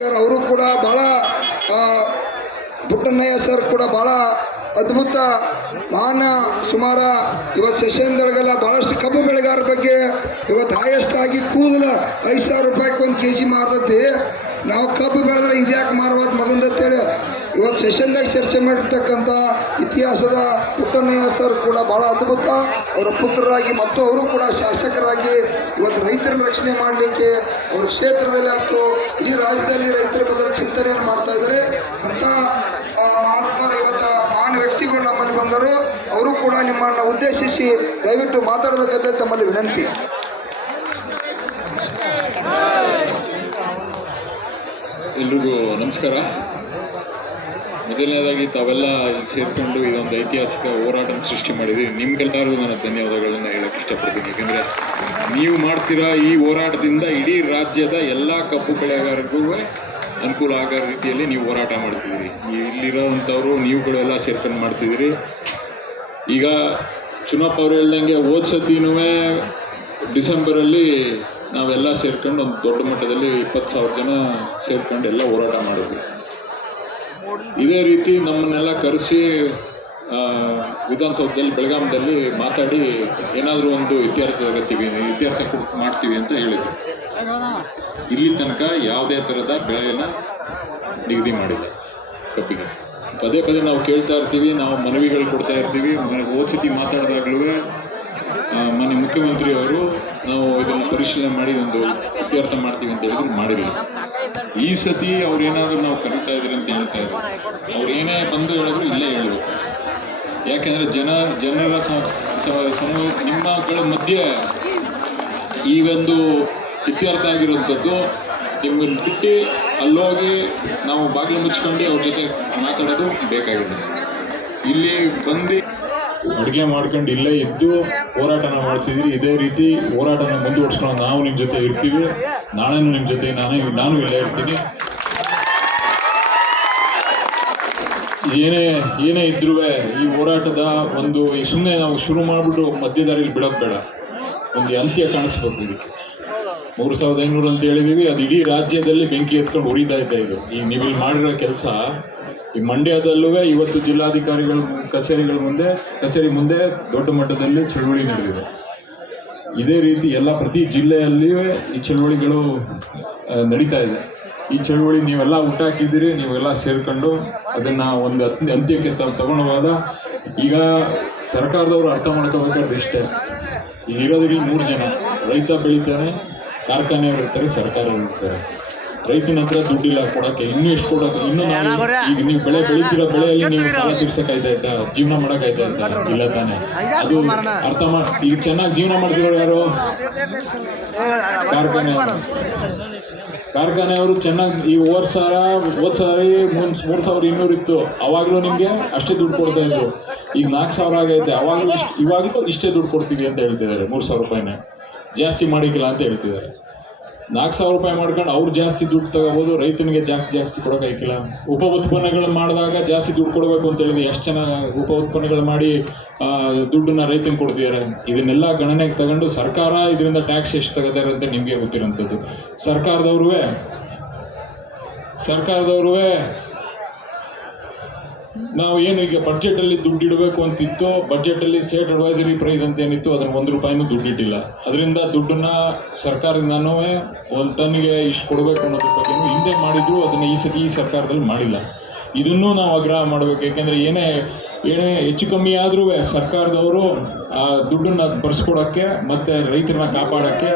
ಅವರು ಕೂಡ ಬಹಳ ಪುಟ್ಟಣ್ಣಯ್ಯ ಸರ್ ಕೂಡ ಬಹಳ ಅದ್ಭುತ ಮಹಾನ ಸುಮಾರ ಇವತ್ತು ಸೆಷನ್ದೊಳಗೆಲ್ಲ ಭಾಳಷ್ಟು ಕಬ್ಬು ಬೆಳೆಗಾರರ ಬಗ್ಗೆ ಇವತ್ತು ಹೈಯೆಸ್ಟ್ ಆಗಿ ಕೂದಲ 5,000 ರೂಪಾಯಿಗೆ 1 kg ಮಾರ್ತೈತಿ. ನಾವು ಕಬ್ಬು ಬೆಳೆದ್ರೆ ಇದ್ಯಾಕೆ ಮಾರವಾದ ಮಗಂದತ್ತೇಳಿ ಇವತ್ತು ಸೆಷನ್ದಾಗ ಚರ್ಚೆ ಮಾಡಿರ್ತಕ್ಕಂಥ ಇತಿಹಾಸದ ಪುಟ್ಟಣ್ಣಯ್ಯ ಸರ್ ಕೂಡ ಭಾಳ ಅದ್ಭುತ. ಅವರ ಪುತ್ರರಾಗಿ ಮತ್ತು ಅವರು ಕೂಡ ಶಾಸಕರಾಗಿ ಇವತ್ತು ರೈತರ ರಕ್ಷಣೆ ಮಾಡಲಿಕ್ಕೆ ಅವ್ರ ಕ್ಷೇತ್ರದಲ್ಲಿ ಆಯ್ತು ಇಡೀ ರಾಜ್ಯದಲ್ಲಿ ರೈತರ ಬಗ್ಗೆ ಚಿಂತನೆಯನ್ನು ಮಾಡ್ತಾ ಇದ್ದಾರೆ. ಅಂಥ ಮಹಾತ್ಮರ ಇವತ್ತು ಮಹಾನ್ ವ್ಯಕ್ತಿಗಳು ನಮ್ಮಲ್ಲಿ ಬಂದರು. ಅವರು ಕೂಡ ನಿಮ್ಮನ್ನು ಉದ್ದೇಶಿಸಿ ದಯವಿಟ್ಟು ಮಾತಾಡಬೇಕಂತ ತಮ್ಮಲ್ಲಿ ವಿನಂತಿ. ಎಲ್ರಿಗೂ ನಮಸ್ಕಾರ. ಮೊದಲನೇದಾಗಿ ತಾವೆಲ್ಲ ಸೇರಿಕೊಂಡು ಇದೊಂದು ಐತಿಹಾಸಿಕ ಹೋರಾಟ ಸೃಷ್ಟಿ ಮಾಡಿದ್ರಿ. ನಿಮ್ಗೆಲ್ಲರಿಗೂ ನಾನು ಧನ್ಯವಾದಗಳನ್ನು ಹೇಳಕ್ಕೆ ಇಷ್ಟಪಡ್ತೀನಿ. ಯಾಕೆಂದರೆ ನೀವು ಮಾಡ್ತಿರೋ ಈ ಹೋರಾಟದಿಂದ ಇಡೀ ರಾಜ್ಯದ ಎಲ್ಲ ಕಬ್ಬು ಬೆಳೆಗಾರರಿಗೂ ಅನುಕೂಲ ಆಗೋ ರೀತಿಯಲ್ಲಿ ನೀವು ಹೋರಾಟ ಮಾಡ್ತಿದ್ದೀರಿ. ಇಲ್ಲಿರೋವಂಥವ್ರು ನೀವುಗಳೆಲ್ಲ ಸೇರ್ಕೊಂಡು ಮಾಡ್ತಿದ್ದೀರಿ. ಈಗ ಚುನಪ್ಪ ಅವ್ರು ಹೇಳ್ದಂಗೆ ಹೋದ ಸತಿನೂ ಡಿಸೆಂಬರಲ್ಲಿ ನಾವೆಲ್ಲ ಸೇರ್ಕೊಂಡು ಒಂದು ದೊಡ್ಡ ಮಟ್ಟದಲ್ಲಿ 20,000 ಜನ ಸೇರ್ಕೊಂಡು ಎಲ್ಲ ಹೋರಾಟ ಮಾಡಿದ್ವಿ. ಇದೇ ರೀತಿ ನಮ್ಮನ್ನೆಲ್ಲ ಕರೆಸಿ ವಿಧಾನಸೌಧದಲ್ಲಿ ಬೆಳಗಾಮದಲ್ಲಿ ಮಾತಾಡಿ ಏನಾದರೂ ಒಂದು ಇತ್ಯರ್ಥ ಮಾಡ್ತೀವಿ ಅಂತ ಹೇಳಿದ್ರು. ಇಲ್ಲಿ ತನಕ ಯಾವುದೇ ಥರದ ಬೆಳೆಯನ್ನು ನಿಗದಿ ಮಾಡಿಲ್ಲ ಕಬ್ಬಿಗೆ. ಪದೇ ಪದೇ ನಾವು ಕೇಳ್ತಾ ಇರ್ತೀವಿ, ನಾವು ಮನವಿಗಳು ಕೊಡ್ತಾ ಇರ್ತೀವಿ. ಹೋದ ಸತಿ ಮಾತಾಡಿದಾಗಲೂ ಮಾನ್ಯ ಮುಖ್ಯಮಂತ್ರಿಯವರು ನಾವು ಇದನ್ನು ಪರಿಶೀಲನೆ ಮಾಡಿ ಒಂದು ಇತ್ಯರ್ಥ ಮಾಡ್ತೀವಿ ಅಂತ ಹೇಳಿದ್ರು, ಮಾಡಿರಲಿಲ್ಲ. ಈ ಸತಿ ಅವ್ರೇನಾದರೂ ನಾವು ಕರೀತಾ ಇದ್ದೀರಿ ಅಂತ ಹೇಳ್ತಾ ಇದ್ರು. ಅವ್ರು ಏನೇ ಬಂದು ಹೇಳಿದ್ರು ಇಲ್ಲೇ ಹೇಳಬೇಕು. ಯಾಕೆಂದರೆ ಜನರ ನಿಮ್ಮಗಳ ಮಧ್ಯೆ ಈ ಒಂದು ಇತ್ಯರ್ಥ ಆಗಿರುವಂಥದ್ದು ನಿಮ್ಮನ್ನು ಬಿಟ್ಟು ಅಲ್ಲೋಗಿ ನಾವು ಬಾಗಿಲು ಮುಚ್ಕೊಂಡು ಅವ್ರ ಜೊತೆ ಮಾತಾಡೋದು ಬೇಕಾಗಿಲ್ಲ. ಇಲ್ಲಿ ಬಂದು ಅಡುಗೆ ಮಾಡ್ಕೊಂಡು ಇಲ್ಲೇ ಇದ್ದು ಹೋರಾಟನ ಮಾಡ್ತಿದ್ವಿ. ಇದೇ ರೀತಿ ಹೋರಾಟನ ಮುಂದುವರ್ಸ್ಕೊಂಡು ನಾವು ನಿಮ್ಮ ಜೊತೆ ಇರ್ತೀವಿ. ನಾಳೆನೂ ನಿಮ್ಮ ಜೊತೆ ನಾನು ಇಲ್ಲೇ ಇರ್ತೀನಿ. ಏನೇ ಇದ್ರೂ ಈ ಹೋರಾಟದ ಒಂದು ಸುಮ್ಮನೆ ನಾವು ಶುರು ಮಾಡಿಬಿಟ್ಟು ಮಧ್ಯದಾರಿಯಲ್ಲಿ ಬಿಡೋದು ಬೇಡ. ಒಂದು ಅಂತ್ಯ ಕಾಣಿಸ್ಬೇಕು. ಇದಕ್ಕೆ 3,500 ಅಂತ ಹೇಳಿದೀವಿ. ಅದು ಇಡೀ ರಾಜ್ಯದಲ್ಲಿ ಬೆಂಕಿ ಎತ್ಕೊಂಡು ಉರಿತಾ ಇದ್ದ ಇದು. ಈಗ ನೀವು ಇಲ್ಲಿ ಮಾಡಿರೋ ಕೆಲಸ ಈ ಮಂಡ್ಯದಲ್ಲೂ ಇವತ್ತು ಜಿಲ್ಲಾಧಿಕಾರಿಗಳ ಕಚೇರಿ ಮುಂದೆ ದೊಡ್ಡ ಮಟ್ಟದಲ್ಲಿ ಚಳುವಳಿ ನಡೆದಿದೆ. ಇದೇ ರೀತಿ ಎಲ್ಲ ಪ್ರತಿ ಜಿಲ್ಲೆಯಲ್ಲಿಯೂ ಈ ಚಳುವಳಿಗಳು ನಡೀತಾ ಇದೆ. ಈ ಚಳುವಳಿ ನೀವೆಲ್ಲ ಹುಟ್ಟಾಕಿದ್ದೀರಿ, ನೀವೆಲ್ಲ ಸೇರ್ಕೊಂಡು ಅದನ್ನು ಒಂದು ಅಂತ್ಯಕ್ಕೆ ತಗೊಂಡೋದಾಗ ಈಗ ಸರ್ಕಾರದವರು ಅರ್ಥ ಮಾಡ್ಕೋಬೇಕಾದ್ರೆ ಇಷ್ಟೇ. ಈಗ ಇರೋದ್ರಲ್ಲಿ 3 ಜನ, ರೈತ ಬೆಳಿತಾನೆ, ಕಾರ್ಖಾನೆಯವರು ಇರ್ತಾರೆ, ಸರ್ಕಾರವ್ರು ಇರ್ತಾರೆ. ರೈತನ ಹತ್ರ ದುಡ್ಡಿಲ್ಲ ಕೊಡೋಕ್ಕೆ. ಇನ್ನೂ ಎಷ್ಟು ಕೊಡೋಕೆ? ಇನ್ನೂ ನಾವು ಈಗ ನೀವು ಬೆಳೀತಿರೋ ಬೆಳೆಯಲ್ಲಿ ನೀವು ಸಾಲ ತೀರ್ಸೋಕ್ಕಾಯ್ತಾ, ಜೀವನ ಮಾಡೋಕ್ಕಾಯ್ತಾ? ಇಲ್ಲ ತಾನೆ. ಅದು ಅರ್ಥ ಈಗ ಚೆನ್ನಾಗಿ ಜೀವನ ಮಾಡ್ತಿರೋರು ಯಾರು? ಕಾರ್ಖಾನೆಯವರು ಚೆನ್ನಾಗಿ. ಈ ಹೋದ ಸಾರಿ 3,200 ಇತ್ತು, ಅವಾಗಲೂ ನಿಮಗೆ ಅಷ್ಟೇ ದುಡ್ಡು ಕೊಡ್ತಾ ಇದ್ರು. ಈಗ 4,000 ಆಗೈತೆ. ಇವಾಗಲೂ ಇಷ್ಟೇ ದುಡ್ಡು ಕೊಡ್ತೀವಿ ಅಂತ ಹೇಳ್ತಿದ್ದಾರೆ. 3,000 ರೂಪಾಯಿನೇ ಜಾಸ್ತಿ ಮಾಡಿಕ್ಕಿಲ್ಲ ಅಂತ ಹೇಳ್ತಿದ್ದಾರೆ. 4,000 ರೂಪಾಯಿ ಮಾಡ್ಕೊಂಡು ಅವ್ರು ಜಾಸ್ತಿ ದುಡ್ಡು ತಗೋಬೋದು, ರೈತನಿಗೆ ಜಾಸ್ತಿ ಕೊಡೋಕ್ಕಾಗಿಲ್ಲ. ಉಪ ಉತ್ಪನ್ನಗಳು ಮಾಡಿದಾಗ ಜಾಸ್ತಿ ದುಡ್ಡು ಕೊಡಬೇಕು ಅಂತ ಹೇಳಿದ್ರೆ ಎಷ್ಟು ಜನ ಉಪ ಉತ್ಪನ್ನಗಳು ಮಾಡಿ ದುಡ್ಡನ್ನ ರೈತನಿಗೆ ಕೊಡ್ತಿದ್ದಾರೆ. ಇದನ್ನೆಲ್ಲ ಗಣನೆಗೆ ತಗೊಂಡು ಸರ್ಕಾರ ಇದರಿಂದ ಟ್ಯಾಕ್ಸ್ ಎಷ್ಟು ತಗೋತಾರೆ ಅಂತ ನಿಮಗೆ ಗೊತ್ತಿರೋಂಥದ್ದು. ಸರ್ಕಾರದವ್ರೂ ನಾವು ಏನು ಈಗ ಬಡ್ಜೆಟಲ್ಲಿ ದುಡ್ಡು ಇಡಬೇಕು ಅಂತಿತ್ತು, ಬಡ್ಜೆಟಲ್ಲಿ ಸ್ಟೇಟ್ ಅಡ್ವೈಸರಿ ಪ್ರೈಸ್ ಅಂತ ಏನಿತ್ತು ಅದನ್ನು 1 ರೂಪಾಯಿನೂ ದುಡ್ಡಿಟ್ಟಿಲ್ಲ. ಅದರಿಂದ ದುಡ್ಡನ್ನು ಸರ್ಕಾರದಿಂದನೂ 1 ಟನ್ಗೆ ಇಷ್ಟು ಕೊಡಬೇಕು ಅನ್ನೋದ್ರ ಬಗ್ಗೆನೂ ಹಿಂದೆ ಮಾಡಿದ್ರು. ಅದನ್ನು ಈ ಸತಿ ಈ ಸರ್ಕಾರದಲ್ಲಿ ಮಾಡಿಲ್ಲ. ಇದನ್ನೂ ನಾವು ಆಗ್ರಹ ಮಾಡಬೇಕು. ಯಾಕೆಂದರೆ ಏನೇ ಹೆಚ್ಚು ಕಮ್ಮಿ ಆದರೂ ಸರ್ಕಾರದವರು ಆ ದುಡ್ಡನ್ನು ಬರ್ಸ್ಕೊಡೋಕ್ಕೆ ಮತ್ತು ರೈತರನ್ನ ಕಾಪಾಡೋಕ್ಕೆ